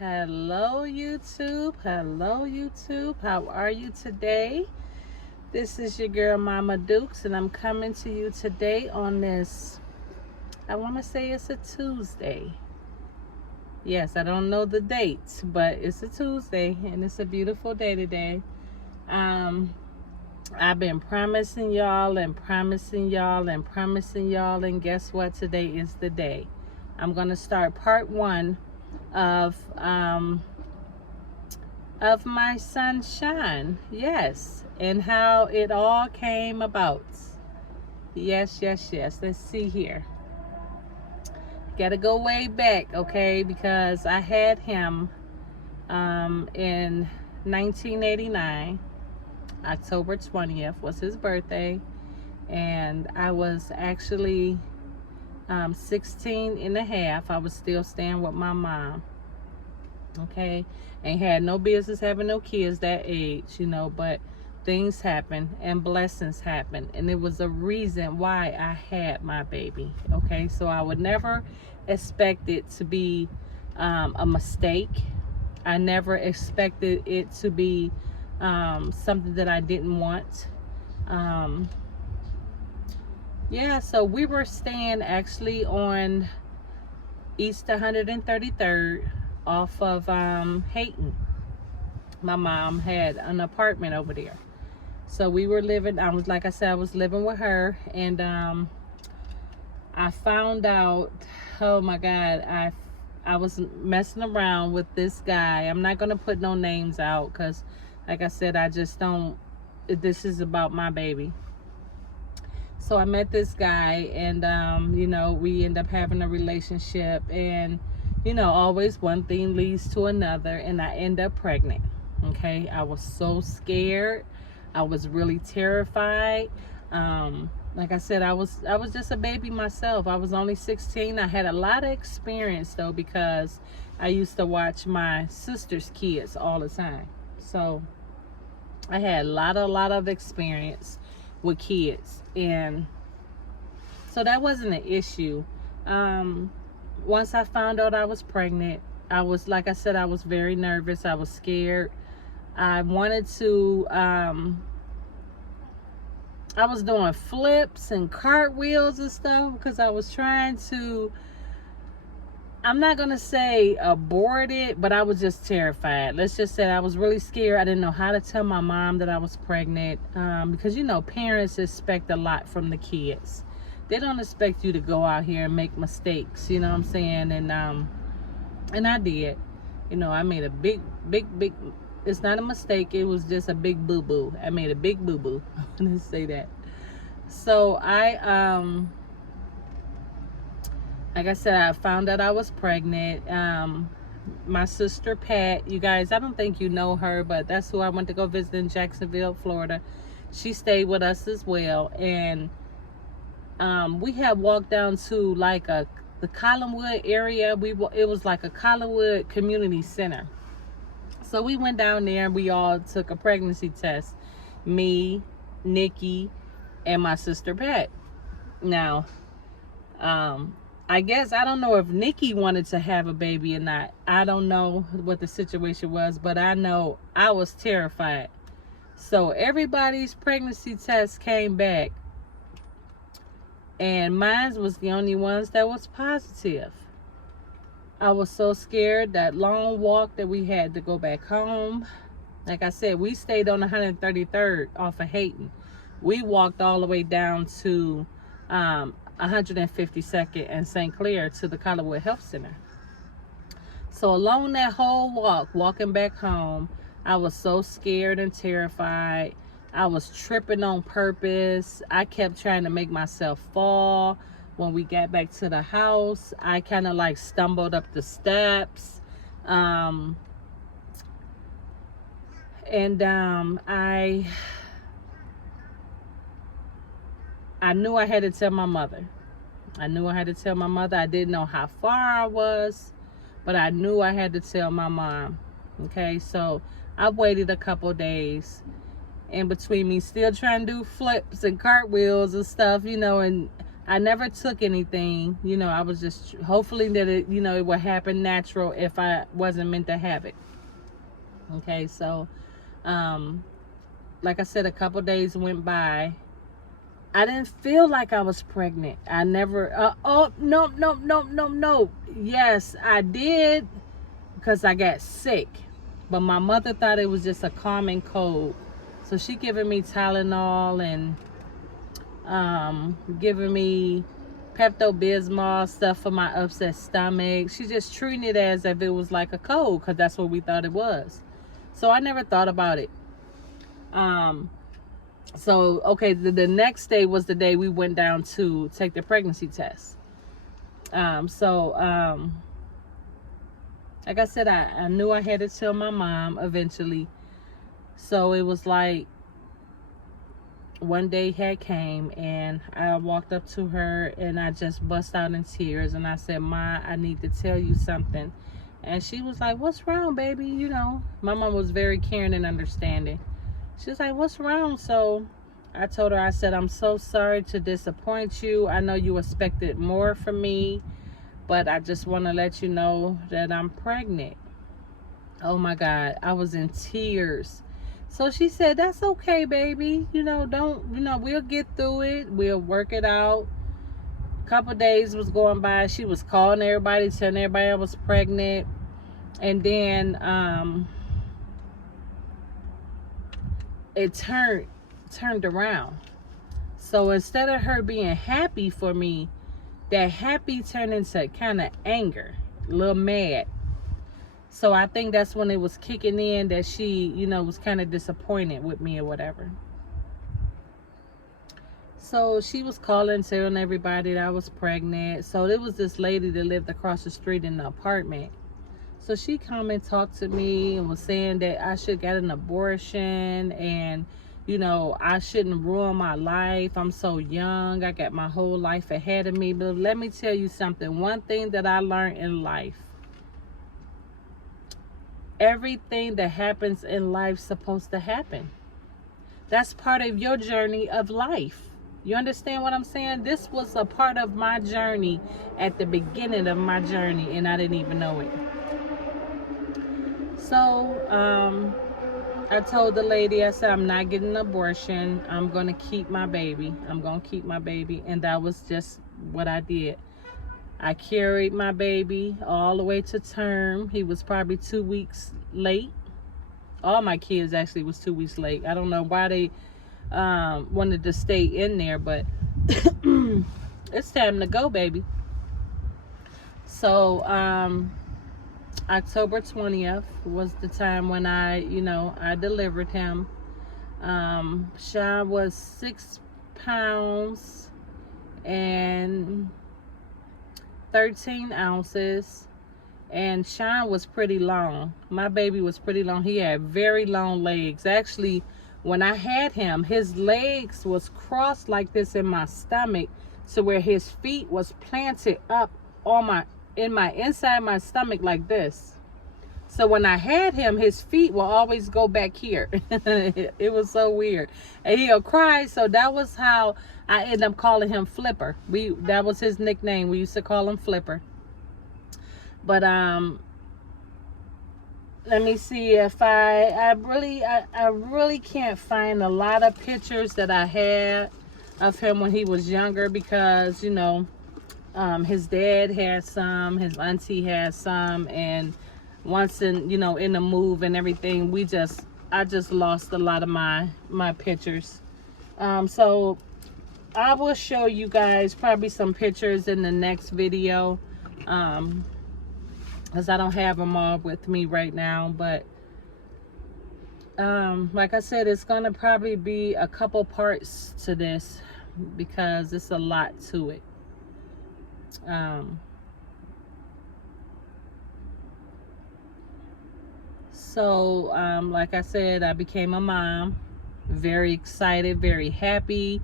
Hello, YouTube. Hello, YouTube. How are you today? This is your girl, Mama Dukes, and I'm coming to you today on this. I want to say it's a Tuesday. Yes, I don't know the dates, but it's a Tuesday, and it's a beautiful day today. Um, I've been promising y'all and promising y'all and promising y'all, and guess what? Today is the day. I'm going to start part one of my sunshine. Yes, and how it all came about. Yes, yes, yes. Let's see here. Gotta go way back, okay, because I had him in 1989. October 20th was his birthday, and I was actually 16 and a half. I was still staying with my mom, okay, and had no business having no kids that age, but things happen and blessings happen, and it was a reason why I had my baby, okay. So I would never expect it to be a mistake. I never expected it to be something that I didn't want. Yeah, so we were staying actually on East 133rd off of Hayton. My mom had an apartment over there. So we were living, like I said, I was living with her, and I found out, oh my God, I was messing around with this guy. I'm not going to put no names out because, like I said, I just don't, this is about my baby. So I met this guy, and we end up having a relationship, and always one thing leads to another, and I end up pregnant. Okay, I was so scared. I was really terrified. Like I said, I was just a baby myself. I was only 16. I had a lot of experience though, because I used to watch my sister's kids all the time. So I had a lot of experience with kids, and so that wasn't an issue. Once I found out I was pregnant, I was, like I said, I was very nervous. I was scared. I wanted to I was doing flips and cartwheels and stuff because I was trying to, I'm not going to say abort it, but I was just terrified. Let's just say I was really scared. I didn't know how to tell my mom that I was pregnant, because parents expect a lot from the kids. They don't expect you to go out here and make mistakes, you know what I'm saying? And I did. I made a big, it's not a mistake, it was just a big boo-boo. I made a big boo-boo. I'm gonna say that. So like I said, I found out I was pregnant. My sister Pat, you guys, I don't think you know her, but that's who I went to go visit in Jacksonville, Florida. She stayed with us as well, and we had walked down to like the Collinwood area. It was like a Collinwood community center. So we went down there and we all took a pregnancy test. Me, Nikki, and my sister Pat. Now, I guess, I don't know if Nikki wanted to have a baby or not. I don't know what the situation was, but I know I was terrified. So everybody's pregnancy test came back, and mine was the only ones that was positive. I was so scared. That long walk that we had to go back home. Like I said, we stayed on 133rd off of Hayton. We walked all the way down to 152nd and St. Clair to the Collinwood Health Center. So along that whole walking back home, I was so scared and terrified. I was tripping on purpose. I kept trying to make myself fall. When we got back to the house, I kind of like stumbled up the steps. And I knew I had to tell my mother. I didn't know how far I was, but I knew I had to tell my mom. Okay, so I waited a couple days. In between me still trying to do flips and cartwheels and stuff, and I never took anything. You know, I was just hopefully that it, you know, it would happen natural if I wasn't meant to have it. Okay, so like I said, a couple days went by. I didn't feel like I was pregnant. I never, oh, no, no, no, no, no. Yes, I did because I got sick. But my mother thought it was just a common cold. So she giving me Tylenol and giving me Pepto-Bismol stuff for my upset stomach. She just treating it as if it was like a cold because that's what we thought it was. So I never thought about it. So, okay, the next day was the day we went down to take the pregnancy test. Like I said, I knew I had to tell my mom eventually. So it was like one day had came and I walked up to her and I just bust out in tears and I said, Ma, I need to tell you something. And she was like, what's wrong, baby? You know, my mom was very caring and understanding. She was like, what's wrong? So I told her, I said, I'm so sorry to disappoint you. I know you expected more from me, but I just want to let you know that I'm pregnant. Oh my God, I was in tears. So she said, that's okay, baby. You know, we'll get through it. We'll work it out. A couple days was going by. She was calling everybody, telling everybody I was pregnant. And then it turned around. So instead of her being happy for me, that happy turned into kind of anger, a little mad. So I think that's when it was kicking in that she, you know, was kind of disappointed with me or whatever. So she was calling, telling everybody that I was pregnant. So there was this lady that lived across the street in the apartment. So she come and talked to me and was saying that I should get an abortion and, you know, I shouldn't ruin my life. I'm so young. I got my whole life ahead of me. But let me tell you something. One thing that I learned in life. Everything that happens in life is supposed to happen. That's part of your journey of life. You understand what I'm saying? This was a part of my journey at the beginning of my journey, and I didn't even know it. So, I told the lady, I said, I'm not getting an abortion. I'm going to keep my baby. I'm going to keep my baby. And that was just what I did. I carried my baby all the way to term. He was probably 2 weeks late. All my kids actually was 2 weeks late. I don't know why they wanted to stay in there, but it's time to go, baby. So October 20th was the time when I delivered him. Sean was 6 pounds and 13 ounces, and Sean was pretty long. My baby was pretty long. He had very long legs. Actually, when I had him, his legs was crossed like this in my stomach, so where his feet was planted up on inside my stomach like this. So when I had him, his feet will always go back here. It was so weird. And he'll cry. So that was how I ended up calling him Flipper. That was his nickname. We used to call him Flipper. But let me see if I really can't find a lot of pictures that I had of him when he was younger, because his dad had some, his auntie had some, and once in the move and everything, I just lost a lot of my pictures. So I will show you guys probably some pictures in the next video, because I don't have them all with me right now. But like I said, it's gonna probably be a couple parts to this because it's a lot to it. So like I said, I became a mom. Very excited, very happy.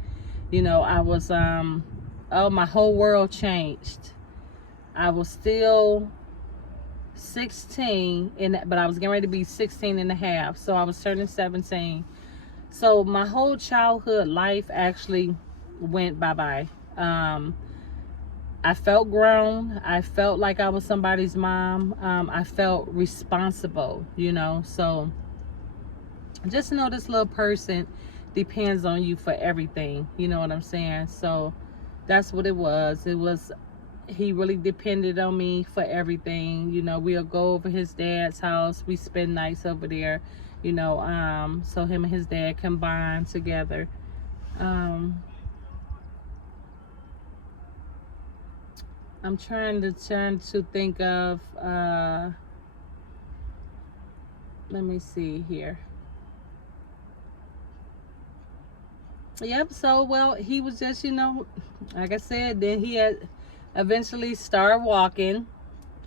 I was my whole world changed. I was still 16 but I was getting ready to be 16 and a half, so I was turning 17. So my whole childhood life actually went bye-bye. I felt grown. I felt like I was somebody's mom. I felt responsible, you know. So just know this little person depends on you for everything. You know what I'm saying? So that's what it was. It was, he really depended on me for everything. You know, we'll go over his dad's house. We spend nights over there, you know, so him and his dad can bond together. I'm trying to think of let me see here. Yep, so well, he was just, you know, like I said, then he had eventually started walking.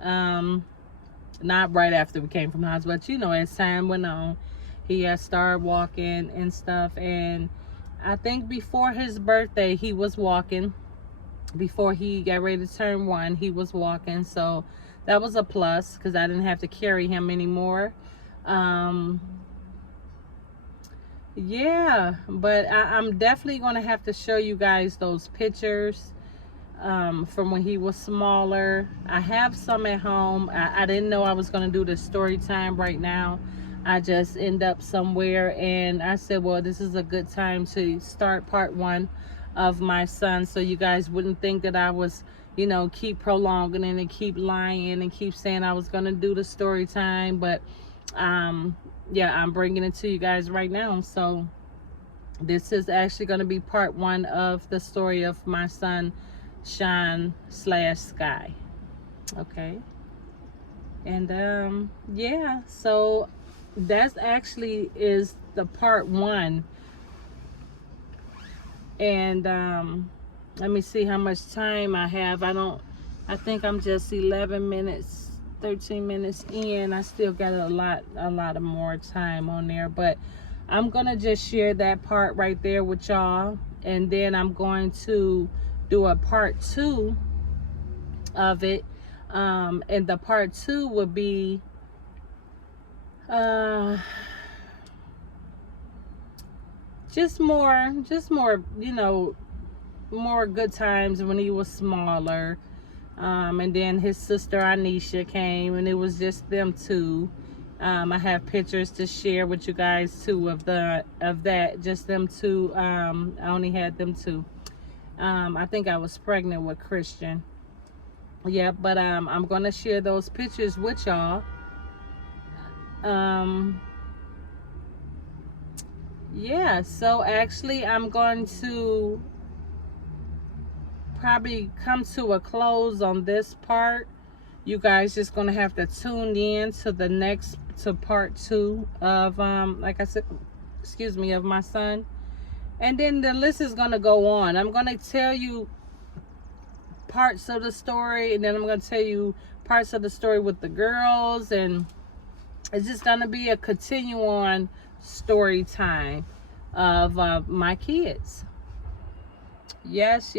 Not right after we came from the hospital, but you know, as time went on, he had started walking and stuff. And I think before his birthday, he was walking. Before he got ready to turn 1, he was walking. So that was a plus because I didn't have to carry him anymore. Yeah, but I'm definitely going to have to show you guys those pictures from when he was smaller. I have some at home. I didn't know I was going to do the story time right now. I just end up somewhere, and I said, well, this is a good time to start part 1 of my son, so you guys wouldn't think that I was, you know, keep prolonging it and keep lying and keep saying I was going to do the story time. But yeah, I'm bringing it to you guys right now. So this is actually going to be part 1 of the story of my son Sean / Sky. Okay. And yeah, so that's actually is the part 1. And let me see how much time I have. I think I'm just 11 minutes 13 minutes in. I still got a lot of more time on there, but I'm gonna just share that part right there with y'all, and then I'm going to do a part 2 of it. And the part 2 would be just more, you know, more good times when he was smaller. And then his sister Anisha came, and it was just them two. I have pictures to share with you guys too of that, just them two. I only had them two. I think I was pregnant with Christian. Yeah, but I'm gonna share those pictures with y'all. Yeah, so actually I'm going to probably come to a close on this part. You guys just gonna have to tune in to part 2 of like I said, excuse me, of my son. And then the list is gonna go on. I'm gonna tell you parts of the story, and then I'm gonna tell you parts of the story with the girls, and it's just gonna be a continue on story time of my kids. Yes.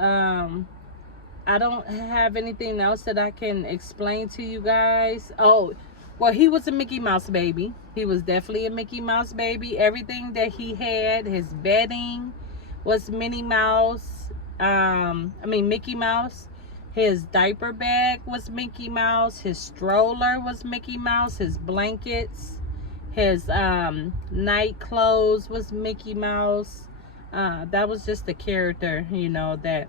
I don't have anything else that I can explain to you guys. Oh, well, he was a Mickey Mouse baby. He was definitely a Mickey Mouse baby. Everything that he had, his bedding was Minnie Mouse. Mickey Mouse. His diaper bag was Mickey Mouse. His stroller was Mickey Mouse. His blankets, his night clothes was Mickey Mouse. That was just the character, you know, that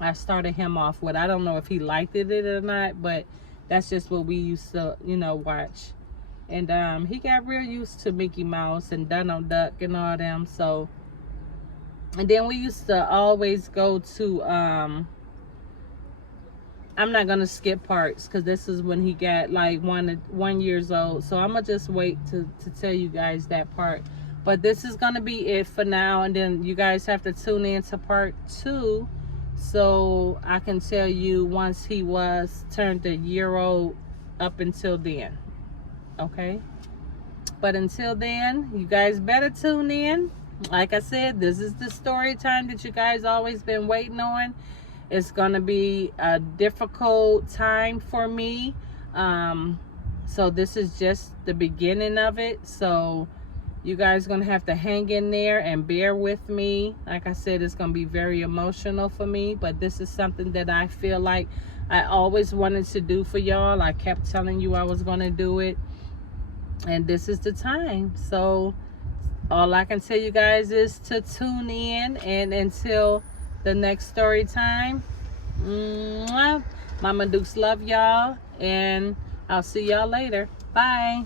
I started him off with. I don't know if he liked it or not, but that's just what we used to, you know, watch. And he got real used to Mickey Mouse and Donald Duck and all them. So, and then we used to always go to I'm not gonna skip parts because this is when he got like 1 years old. So I'm gonna just wait to tell you guys that part. But this is gonna be it for now, and then you guys have to tune in to part 2. So I can tell you once he was turned a year old up until then. Okay? But until then, you guys better tune in. Like I said, this is the story time that you guys always been waiting on. It's gonna be a difficult time for me. So this is just the beginning of it. So You guys gonna have to hang in there and bear with me. Like I said, it's gonna be very emotional for me, but this is something that I feel like I always wanted to do for y'all. I kept telling you I was gonna do it, and this is the time. So all I can tell you guys is to tune in, and until the next story time, Mama Dukes love y'all, and I'll see y'all later. Bye.